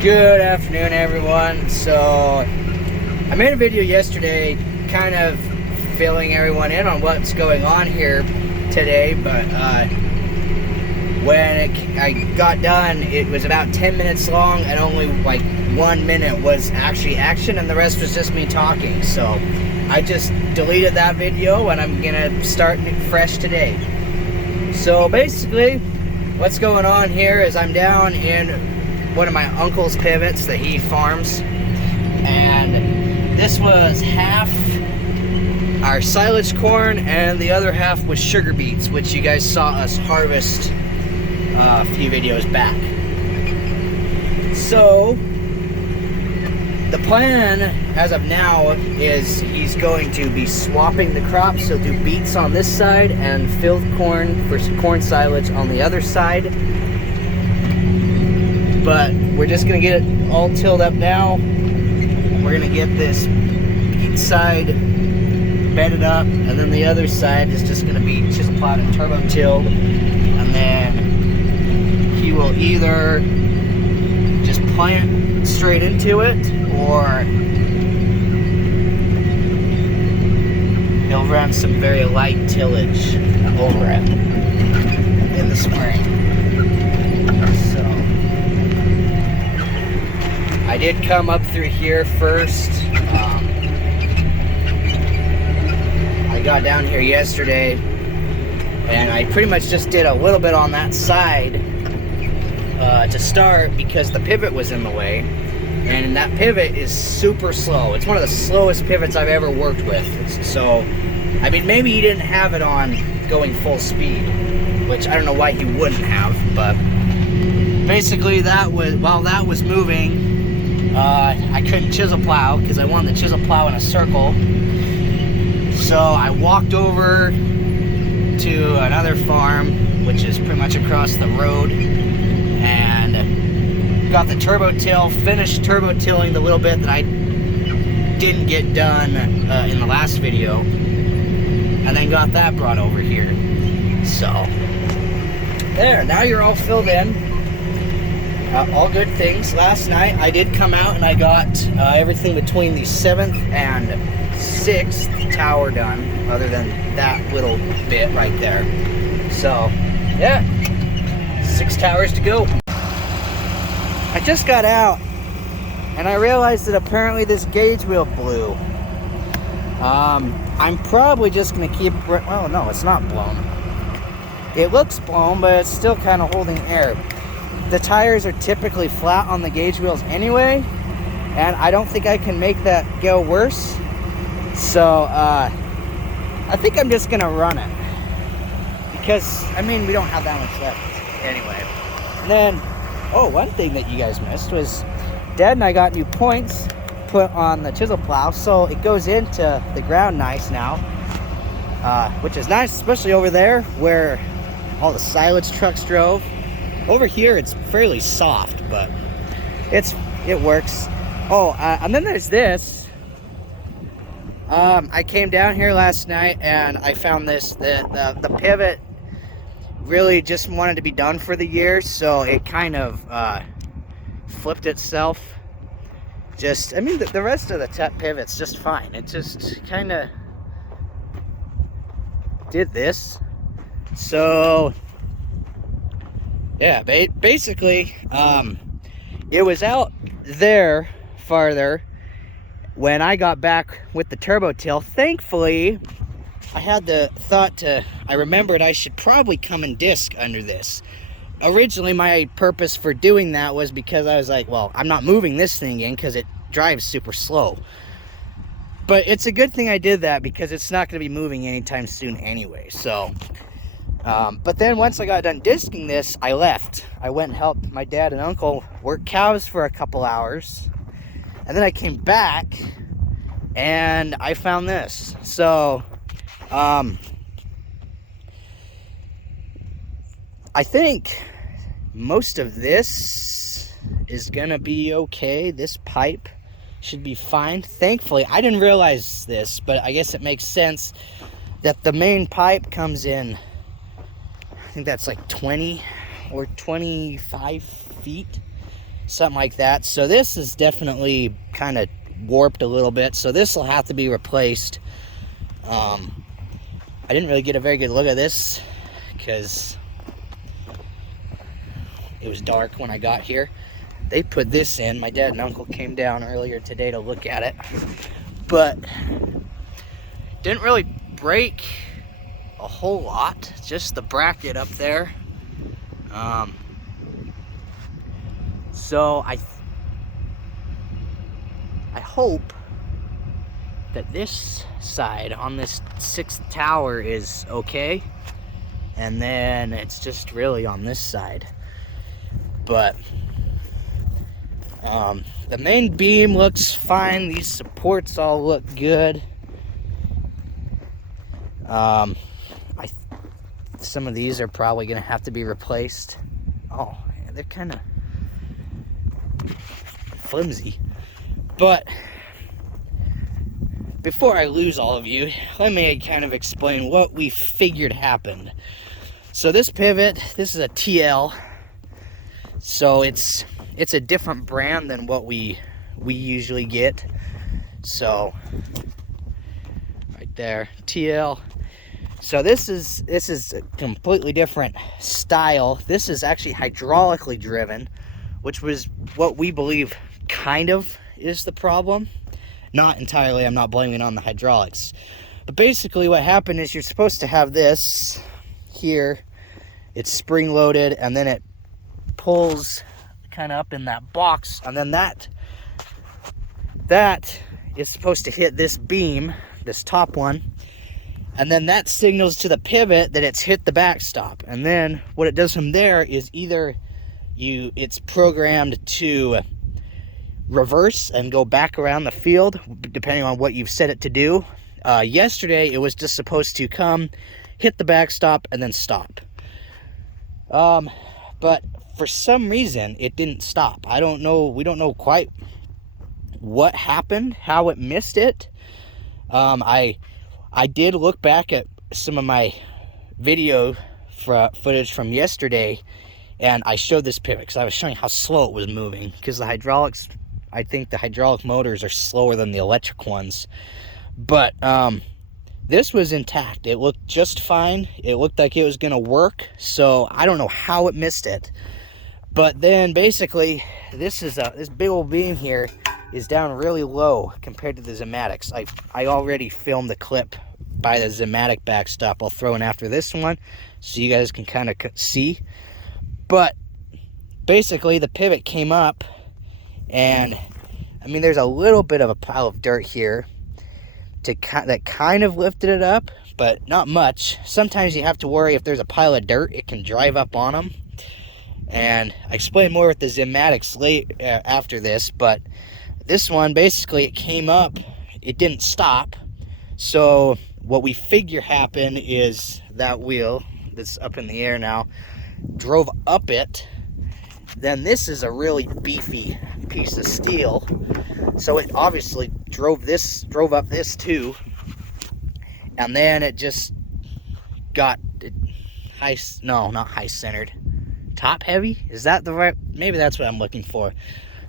Good afternoon, everyone. So I made a video yesterday kind of filling everyone in on what's going on here today, but when I got done, it was about 10 minutes long and only like 1 minute was actually action and the rest was just me talking. So I just deleted that video and I'm gonna start fresh today. So basically what's going on here is I'm down in one of my uncle's pivots that he farms, and this was half our silage corn and the other half was sugar beets, which you guys saw us harvest a few videos back. So the plan as of now is he's going to be swapping the crops. He'll do beets on this side and filled corn for corn silage on the other side. But we're just gonna get it all tilled up now. We're gonna get this beet side bedded up, and then the other side is just gonna be chisel plowed and turbo tilled. And then he will either just plant straight into it, or he'll run some very light tillage over it in the spring. So I did come up through here first. I got down here yesterday and I pretty much just did a little bit on that side to start because the pivot was in the way, and that pivot is super slow. It's one of the slowest pivots I've ever worked with. So I mean, maybe he didn't have it on going full speed, which I don't know why he wouldn't have, but basically that was, while that was moving, I couldn't chisel plow because I wanted to chisel plow in a circle. So I walked over to another farm, which is pretty much across the road, and got the turbo till, finished turbo tilling the little bit that I didn't get done in the last video, and then got that brought over here. So there, now you're all filled in. All good things. Last night I did come out and I got everything between the 7th and 6th tower done, other than that little bit right there. So yeah, 6 towers to go. I just got out and I realized that apparently this gauge wheel blew. I'm probably just gonna keep, well, no, it's not blown. It looks blown, but it's still kind of holding air. The tires are typically flat on the gauge wheels anyway, and I don't think I can make that go worse. So I think I'm just gonna run it, because I mean, we don't have that much left anyway. And then, oh, one thing that you guys missed was Dad and I got new points put on the chisel plow, so it goes into the ground nice now, which is nice, especially over there where all the silage trucks drove. Over here it's fairly soft, but it works. Oh, and then there's this. I came down here last night and I found this. The pivot really just wanted to be done for the year, so it kind of flipped itself. Just, I mean, the rest of the pivot's just fine. It just kind of did this. So yeah, basically, it was out there farther when I got back with the turbo till. Thankfully, I had the thought I remembered I should probably come and disc under this. Originally, my purpose for doing that was because I was like, well, I'm not moving this thing in because it drives super slow. But it's a good thing I did that because it's not going to be moving anytime soon anyway, so. But then once I got done disking this, I left. I went and helped my dad and uncle work cows for a couple hours. And then I came back and I found this. So, I think most of this is gonna be okay. This pipe should be fine. Thankfully, I didn't realize this, but I guess it makes sense that the main pipe comes in, I think that's like 20 or 25 feet. something like that. So this is definitely kind of warped a little bit, so this will have to be replaced. I didn't really get a very good look at this because it was dark when I got here. They put this in. My dad and uncle came down earlier today to look at it, but didn't really break a whole lot, just the bracket up there. So I hope that this side on this 6th tower is okay, and then it's just really on this side. But the main beam looks fine. These supports all look good. Some of these are probably gonna have to be replaced. Oh, yeah, they're kind of flimsy. But before I lose all of you, let me kind of explain what we figured happened. So this pivot, this is a TL. So it's a different brand than what we usually get. So right there, TL. So this is a completely different style. This is actually hydraulically driven, which was what we believe kind of is the problem. Not entirely, I'm not blaming it on the hydraulics. But basically what happened is you're supposed to have this here. It's spring loaded, and then it pulls kind of up in that box, and then that is supposed to hit this beam, this top one, and then that signals to the pivot that it's hit the backstop. And then what it does from there is either it's programmed to reverse and go back around the field, depending on what you've set it to do. Yesterday, it was just supposed to come, hit the backstop, and then stop. But for some reason, it didn't stop. I don't know. We don't know quite what happened, how it missed it. I did look back at some of my video footage from yesterday, and I showed this pivot because I was showing how slow it was moving, because the hydraulics, I think the hydraulic motors are slower than the electric ones. But this was intact. It looked just fine. It looked like it was going to work. So I don't know how it missed it. But then basically, this big old beam here is down really low compared to the Zimatics. I already filmed the clip by the Zimatic backstop. I'll throw in after this one so you guys can kind of see. But basically, the pivot came up, and I mean, there's a little bit of a pile of dirt here that kind of lifted it up, but not much. Sometimes you have to worry if there's a pile of dirt, it can drive up on them. And I explain more with the Zimatics after this, but this one, basically, it came up, it didn't stop. So what we figure happened is that wheel that's up in the air now drove up it. Then this is a really beefy piece of steel, so it obviously drove up this too, and then it just got not high centered, top heavy. Is that the right? Maybe that's what I'm looking for.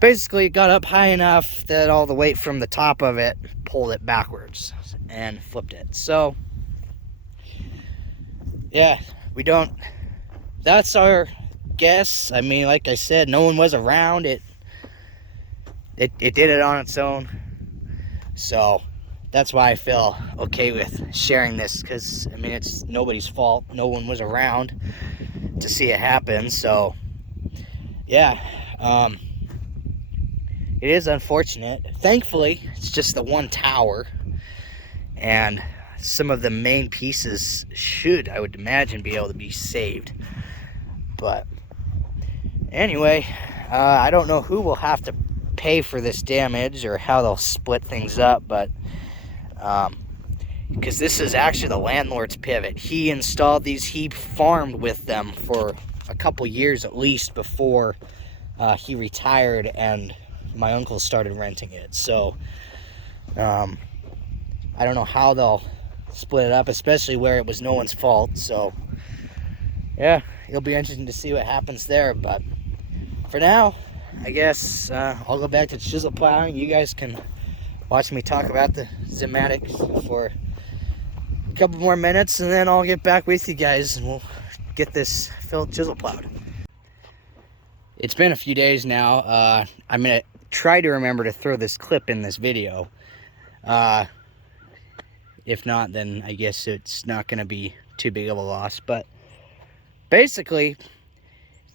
Basically, it got up high enough that all the weight from the top of it pulled it backwards and flipped it. So yeah, that's our guess. I mean, like I said, no one was around. It did it on its own. So that's why I feel okay with sharing this, because I mean, it's nobody's fault. No one was around to see it happen. So yeah, it is unfortunate. Thankfully, it's just the one tower, and some of the main pieces should, I would imagine, be able to be saved. But anyway, I don't know who will have to pay for this damage or how they'll split things up, but because this is actually the landlord's pivot. He installed these, he farmed with them for a couple years at least before he retired and my uncle started renting it. So I don't know how they'll split it up, especially where it was no one's fault. So yeah, it'll be interesting to see what happens there. But for now, I guess I'll go back to chisel plowing. You guys can watch me talk about the Zimatics for a couple more minutes, and then I'll get back with you guys and we'll get this filled chisel plowed. It's been a few days now. I'm gonna try to remember to throw this clip in this video. If not, then I guess it's not gonna be too big of a loss. But basically,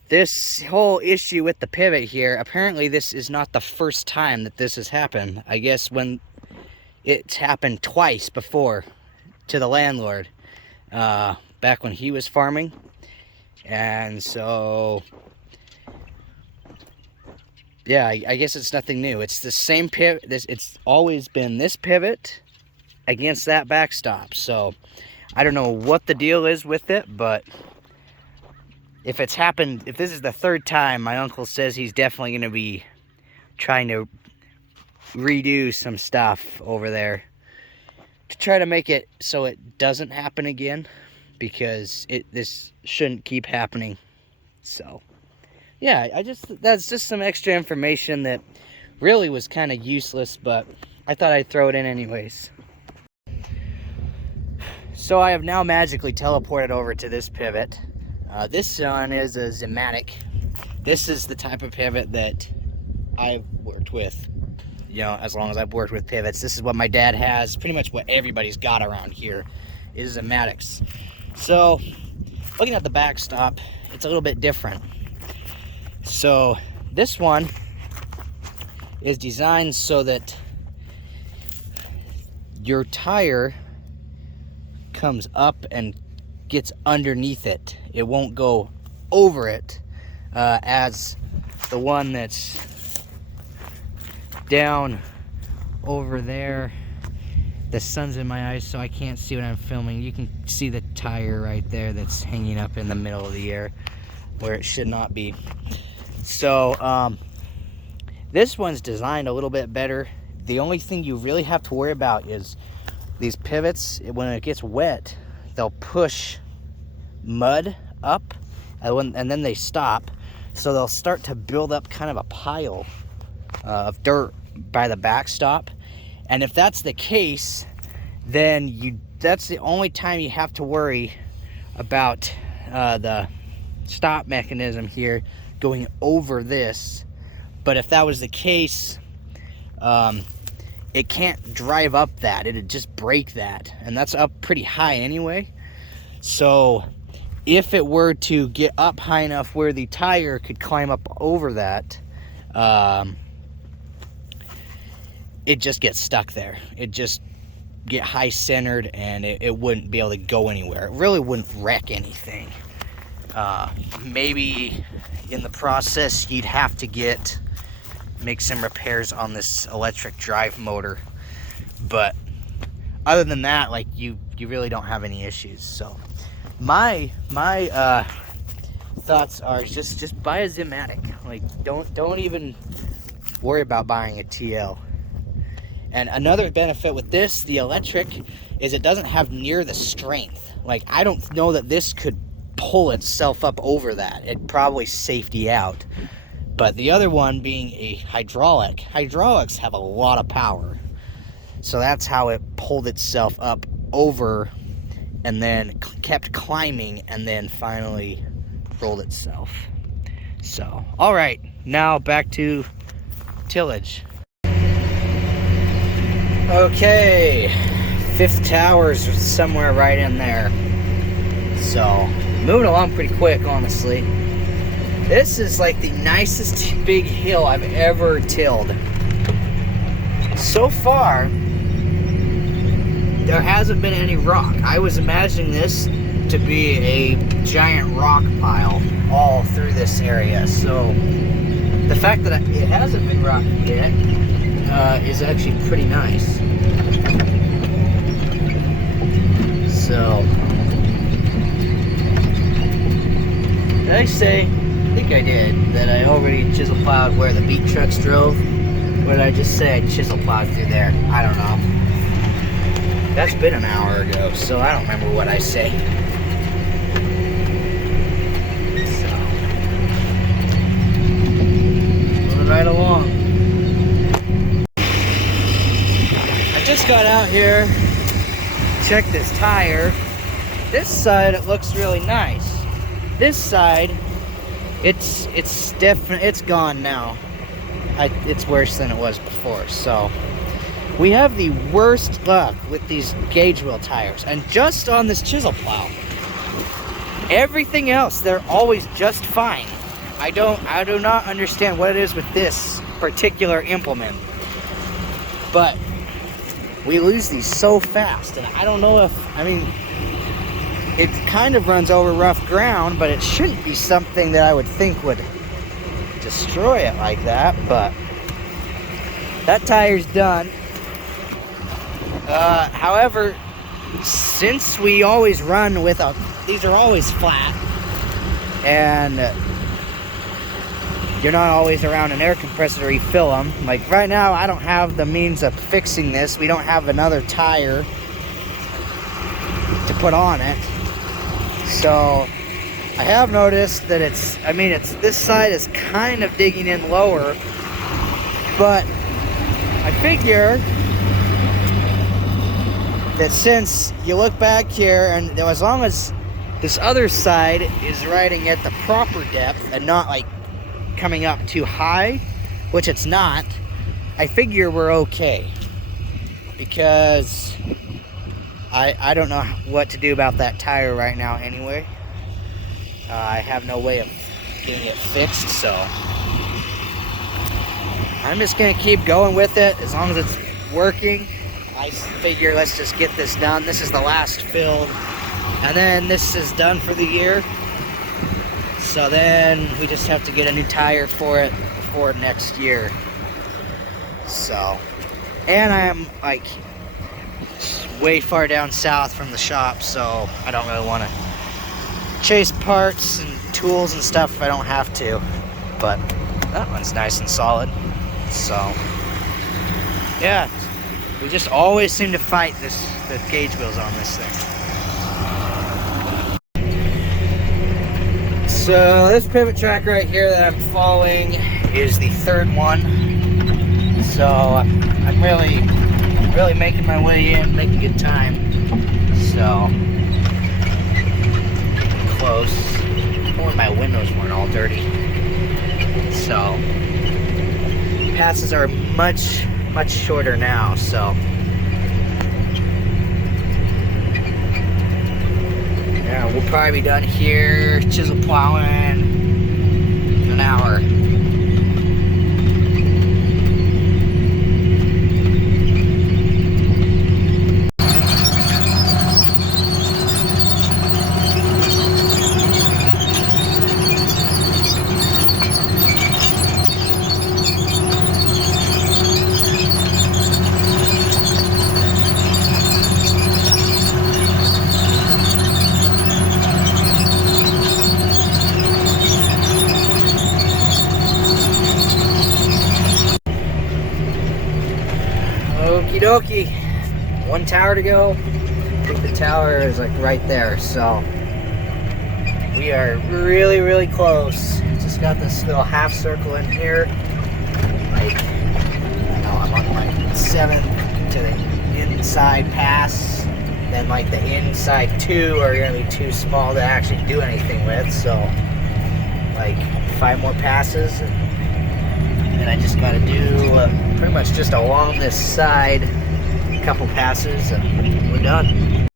this whole issue with the pivot here, apparently this is not the first time that this has happened. I guess when it's happened twice before to the landlord, back when he was farming. And so, yeah, I guess it's nothing new. It's the same pivot. It's always been this pivot against that backstop. So I don't know what the deal is with it, but if it's happened, if this is the third time, my uncle says he's definitely going to be trying to redo some stuff over there to try to make it so it doesn't happen again, because this shouldn't keep happening. So yeah, that's just some extra information that really was kind of useless, but I thought I'd throw it in anyways. So I have now magically teleported over to this pivot. This one is a Zimatic. This is the type of pivot that I've worked with, you know, as long as I've worked with pivots. This is what my dad has. Pretty much what everybody's got around here is Zimatics. So looking at the backstop, it's a little bit different. So this one is designed so that your tire comes up and gets underneath it. It won't go over it, as the one that's down over there. The sun's in my eyes, so I can't see what I'm filming. You can see the tire right there that's hanging up in the middle of the air where it should not be. So this one's designed a little bit better. The only thing you really have to worry about is these pivots. When it gets wet, they'll push mud up, and then they stop, so they'll start to build up kind of a pile of dirt by the backstop. And if that's the case, then that's the only time you have to worry about the stop mechanism here going over this. But if that was the case, it can't drive up that. It'd just break that, and that's up pretty high anyway. So if it were to get up high enough where the tire could climb up over that, it just gets stuck there. It just get high centered, and it wouldn't be able to go anywhere. It really wouldn't wreck anything. Maybe in the process you'd have to make some repairs on this electric drive motor, but other than that, like, you really don't have any issues. So my thoughts are just buy a Zimatic. Like, don't even worry about buying a TL. And another benefit with this, the electric, is it doesn't have near the strength. Like, I don't know that this could pull itself up over that. It'd probably safety out. But the other one being a hydraulics have a lot of power. So that's how it pulled itself up over and then kept climbing and then finally rolled itself. So, all right, now back to tillage. Okay, fifth tower's somewhere right in there. So, moving along pretty quick, honestly. This is like the nicest big hill I've ever tilled. So far, there hasn't been any rock. I was imagining this to be a giant rock pile all through this area. So the fact that it hasn't been rocky yet is actually pretty nice. So, did I say, I think I did, that I already chisel plowed where the beat trucks drove? Or did I just say I chisel plowed through there? I don't know. That's been an hour ago, so I don't remember what I say. So, just got out here. Check this tire. This side, it looks really nice. This side, it's definitely, it's gone now. It's worse than it was before. So we have the worst luck with these gauge wheel tires, and just on this chisel plow. Everything else, they're always just fine. I do not understand what it is with this particular implement, but we lose these so fast, and I don't know if, I mean, it kind of runs over rough ground, but it shouldn't be something that I would think would destroy it like that. But that tire's done. However, since we always run with these are always flat, and you're not always around an air compressor to refill them. Like right now, I don't have the means of fixing this. We don't have another tire to put on it. So I have noticed that this side is kind of digging in lower, but I figure that since you look back here, and as long as this other side is riding at the proper depth and not like coming up too high, which it's not, I figure we're okay, because I don't know what to do about that tire right now anyway. I have no way of getting it fixed, so I'm just gonna keep going with it as long as it's working. I figure let's just get this done. This is the last fill, and then this is done for the year. So then we just have to get a new tire for it before next year. So, and I am like way far down south from the shop, so I don't really want to chase parts and tools and stuff if I don't have to. But that one's nice and solid. So, yeah, we just always seem to fight the gauge wheels on this thing. So this pivot track right here that I'm following is the third one. So I'm really making my way in, making good time. So getting close. Only my windows weren't all dirty. So passes are much shorter now. So yeah, we'll probably be done here, chisel plowing, in an hour. Okie dokie, one tower to go. I think the tower is like right there, so we are really close. Just got this little half circle in here. Like, I'm on like 7th to the inside pass. Then like the inside 2 are gonna be too small to actually do anything with. So like 5 more passes, and I just gotta do pretty much just along this side, a couple passes, and we're done.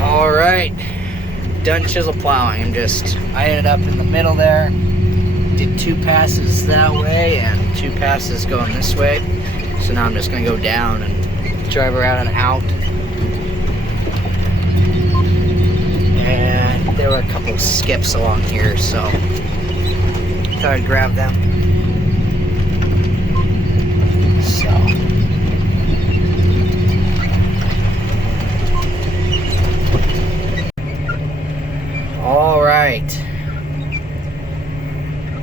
All right, done chisel plowing. I ended up in the middle there, did 2 passes that way and 2 passes going this way. So now I'm just gonna go down and drive around and out. And there were a couple skips along here, so thought I'd grab them. So all right,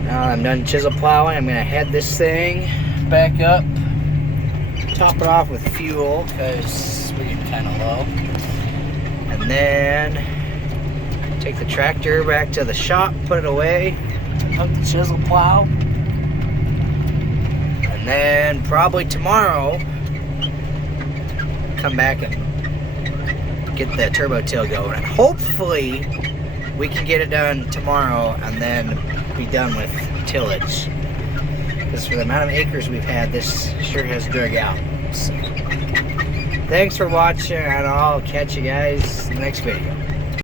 now I'm done chisel plowing. I'm gonna head this thing back up, top it off with fuel because we're getting kind of low, and then take the tractor back to the shop, put it away, hook the chisel plow, and then probably tomorrow come back and get the turbo till going. And hopefully we can get it done tomorrow and then be done with tillage. Because for the amount of acres we've had, this sure has drug out. So, thanks for watching, and I'll catch you guys in the next video.